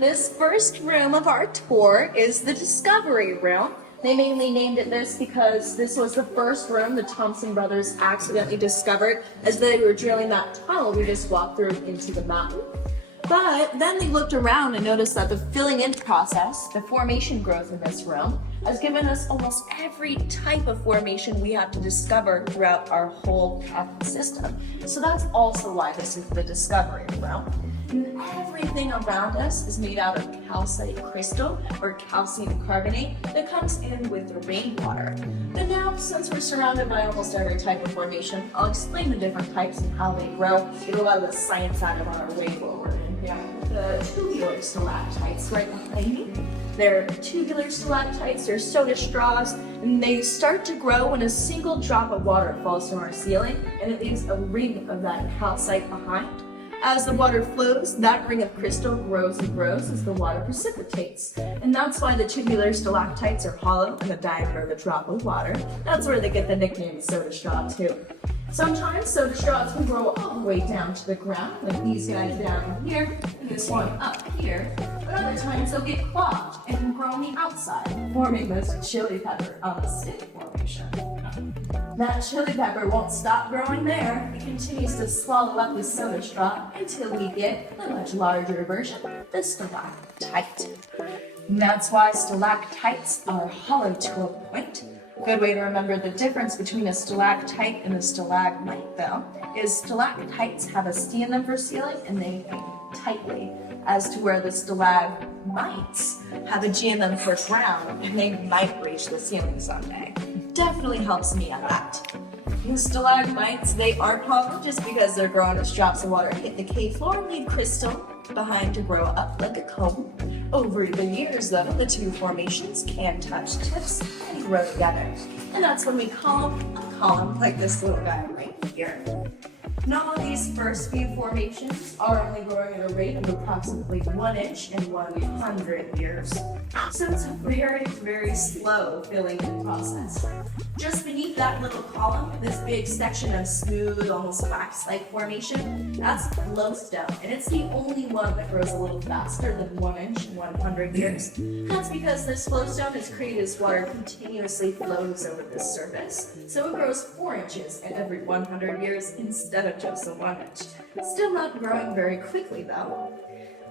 This first room of our tour is the Discovery Room. They mainly named it this because this was the first room the Thompson brothers accidentally discovered as they were drilling that tunnel we just walked through into the mountain. But then they looked around and noticed that the filling in process, the formation growth in this room, has given us almost every type of formation we have to discover throughout our whole cavern system. So that's also why this is the Discovery Room. And everything around us is made out of calcite crystal or calcium carbonate that comes in with the rainwater. But now, since we're surrounded by almost every type of formation, I'll explain the different types and how they grow. Get a lot of the science out of our way forward. The tubular stalactites right behind me. They're tubular stalactites, they're soda straws, and they start to grow when a single drop of water falls from our ceiling and it leaves a ring of that calcite behind. As the water flows, that ring of crystal grows and grows as the water precipitates. And that's why the tubular stalactites are hollow in the diameter of a drop of water. That's where they get the nickname soda straw too. Sometimes soda straws can grow all the way down to the ground, like these guys down here, and this one up here. But other times they'll get clogged and can grow on the outside, forming this chili pepper on a stick formation. That chili pepper won't stop growing there. It continues to swallow up the soda straw until we get a much larger version, the stalactite. And that's why stalactites are hollow to a point. A good way to remember the difference between a stalactite and a stalagmite, though, is stalactites have a C in them for ceiling and they hang tightly, as to where the stalagmites have a G in them for ground and they might reach the ceiling someday. Definitely helps me a lot. And stalagmites, they aren't hollow just because they're growing as drops of water hit the cave floor and leave crystal behind to grow up like a cone. Over the years, though, the two formations can touch tips and grow together. And that's when we call them a column, like this little guy right here. Now, these first few formations are only growing at a rate of approximately 1 inch in 100 years. So it's a very, very slow filling in process. Just beneath that little column, this big section of smooth, almost wax-like formation, that's flowstone, and it's the only one that grows a little faster than 1 inch in 100 years. That's because this flowstone is created as water continuously flows over this surface. So it grows 4 inches in every 100 years instead of just a 1 inch. Still not growing very quickly though.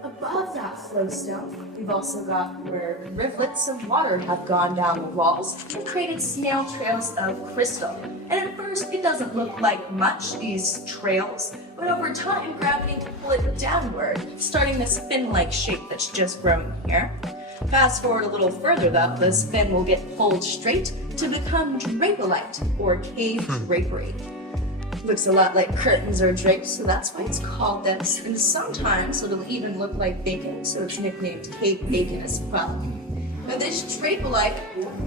Above that flowstone, we've also got where rivulets of water have gone down the walls and created snail trails of crystal. And at first, it doesn't look like much, these trails, but over time, gravity will pull it downward, starting this fin-like shape that's just grown here. Fast forward a little further though, this fin will get pulled straight to become drapolite, or cave drapery. Looks a lot like curtains or drapes, so that's why it's called this. And sometimes it'll even look like bacon, so it's nicknamed cave bacon as well. Now this drapolite,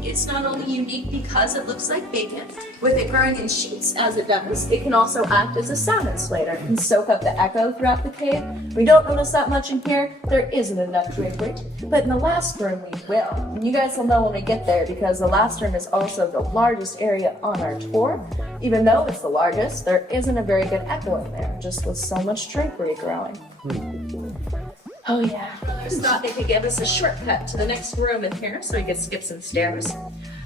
it's not only unique because it looks like bacon, with it growing in sheets as it does, it can also act as a sound insulator and soak up the echo throughout the cave. We don't notice that much in here, there isn't enough drapery, but in the last room we will. And you guys will know when we get there because the last room is also the largest area on our tour. Even though it's the largest, there isn't a very good echo in there, just with so much drapery growing. Oh yeah, brothers thought they could give us a shortcut to the next room in here so we could skip some stairs.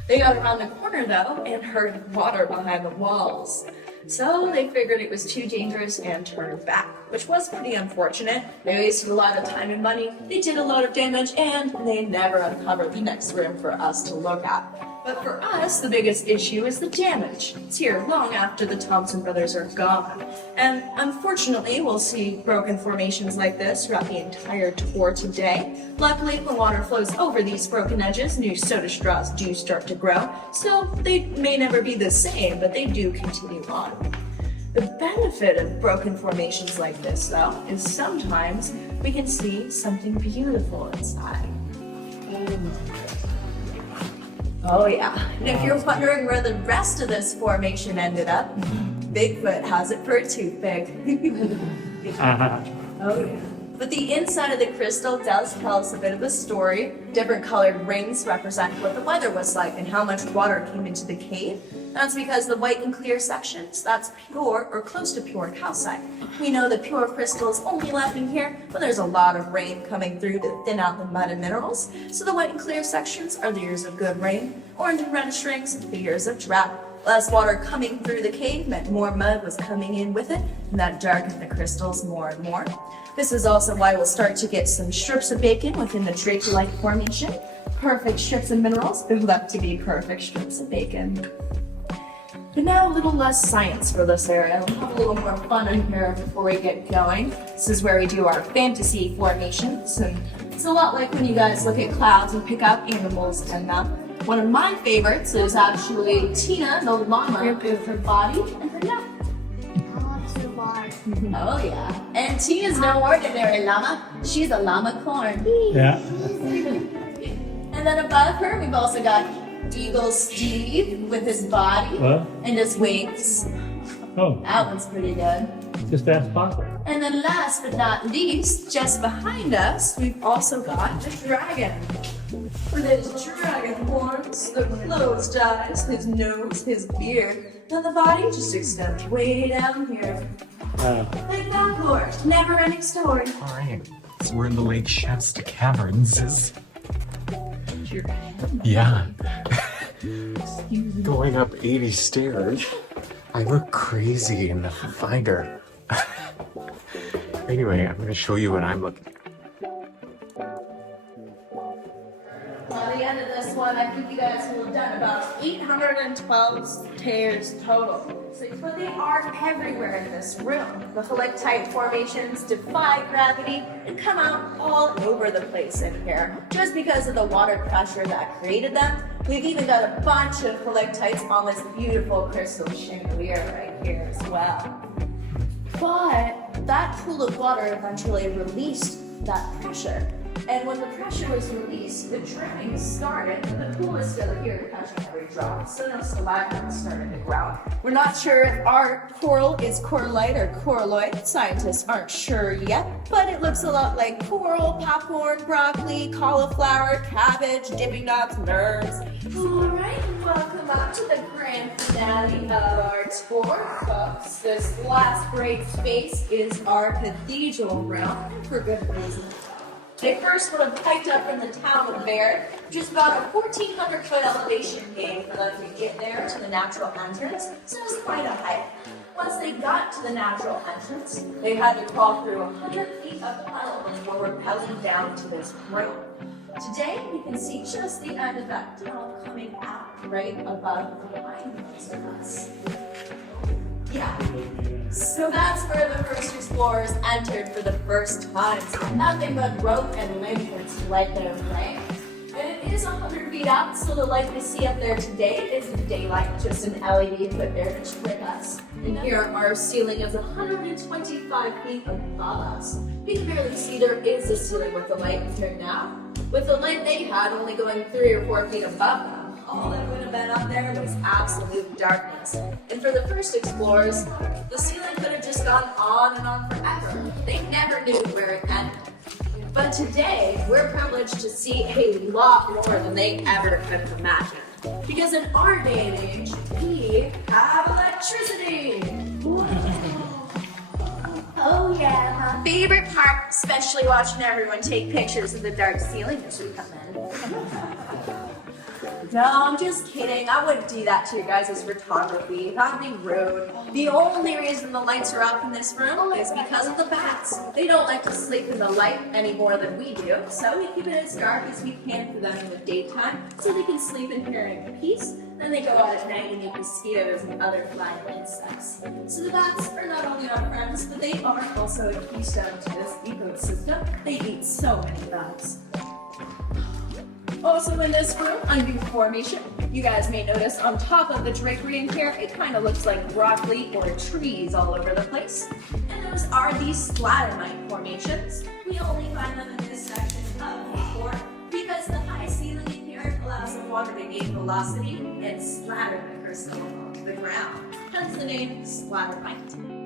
They got around the corner though and heard water behind the walls. So they figured it was too dangerous and turned back, which was pretty unfortunate. They wasted a lot of time and money, they did a lot of damage, and they never uncovered the next room for us to look at. But for us, the biggest issue is the damage. It's here long after the Thompson brothers are gone. And unfortunately, we'll see broken formations like this throughout the entire tour today. Luckily, when water flows over these broken edges, new soda straws do start to grow. So they may never be the same, but they do continue on. The benefit of broken formations like this, though, is sometimes we can see something beautiful inside. Oh yeah, and if you're wondering where the rest of this formation ended up, Bigfoot has it for a toothpick. Oh yeah. But the inside of the crystal does tell us a bit of a story. Different colored rings represent what the weather was like and how much water came into the cave. That's because the white and clear sections, that's pure or close to pure calcite. We know the pure crystals only left in here, but there's a lot of rain coming through to thin out the mud and minerals. So the white and clear sections are the years of good rain. Orange and reddish rings, the years of drought. Less water coming through the cave meant more mud was coming in with it, and that darkened the crystals more and more. This is also why we'll start to get some strips of bacon within the drape-like formation. Perfect strips of minerals build up to be perfect strips of bacon. But now a little less science for this area. We'll have a little more fun in here before we get going. This is where we do our fantasy formations, and it's a lot like when you guys look at clouds and pick out animals in them. One of my favorites is actually Tina, the llama, with her body and her neck. Oh yeah, and Tina's no ordinary llama. She's a llama corn. Yeah. And then above her, we've also got Eagle Steve with his body and his wings. Oh, That one's pretty good. just ask Papa. And then last but not least, just behind us, we've also got the dragon. With his dragon horns, the closed eyes, his nose, his beard. Then the body just extends way down here. Like that horse, never-ending story. All right, so we're in the Lake Shasta Caverns. Yeah. Going up 80 stairs. I look crazy in the finder. Anyway, I'm going to show you what I'm looking at. By the end of this one, I think you guys will have done about 812 stairs total. But they are everywhere in this room. The helictite formations defy gravity and come out all over the place in here. Just because of the water pressure that created them, we've even got a bunch of helictites on this beautiful crystal chandelier right here as well. But that pool of water eventually released that pressure. And when the pressure was released, the dripping started, but the pool is still here catching every drop, so no stalagmites started to grow. We're not sure if our coral is corallite or coralloid. Scientists aren't sure yet, but it looks a lot like coral, popcorn, broccoli, cauliflower, cabbage, dipping dots, nerves. Alright, welcome up to the grand finale of our tour, folks. This last great space is our cathedral room, and for good reason. They first would have hiked up from the town of Baird, which is about a 1,400-foot elevation gain for them to get there to the natural entrance, so it was quite a hike. Once they got to the natural entrance, they had to crawl through 100 feet of tunnel before rappelling down to this room. Today, you can see just the end of that tunnel coming out right above the windows of us. Yeah. So that's where the first explorers entered for the first time. So nothing but rope and ligaments to light their way. And it is 100 feet up, so the light we see up there today isn't daylight, just an LED put there to trick us. And here our ceiling is 125 feet above us. We can barely see there is a ceiling with the light here now. With the light they had only going 3 or 4 feet above them, all that would have been up there was absolute darkness. And for the first explorers, the ceiling could have just gone on and on forever. They never knew where it ended. But today, we're privileged to see a lot more than they ever could have imagined. Because in our day and age, we have electricity. Oh yeah, my favorite part, especially watching everyone take pictures of the dark ceiling as we come in. No, I'm just kidding. I wouldn't do that to you guys' photography. That'd be rude. The only reason the lights are up in this room is because of the bats. They don't like to sleep in the light any more than we do, so we keep it as dark as we can for them in the daytime so they can sleep in here in peace. Then they go out at night and eat mosquitoes and other flying insects. So the bats are not only our friends, but they are also a keystone to this ecosystem. They eat so many bats. Also in this room, under formation, you guys may notice on top of the drapery in here, it kind of looks like broccoli or trees all over the place. And those are these stalagmite formations. We only find them in this section of the fort because the high ceiling in here allows the water to gain velocity and splatter the crystal onto the ground. Hence the name stalagmite.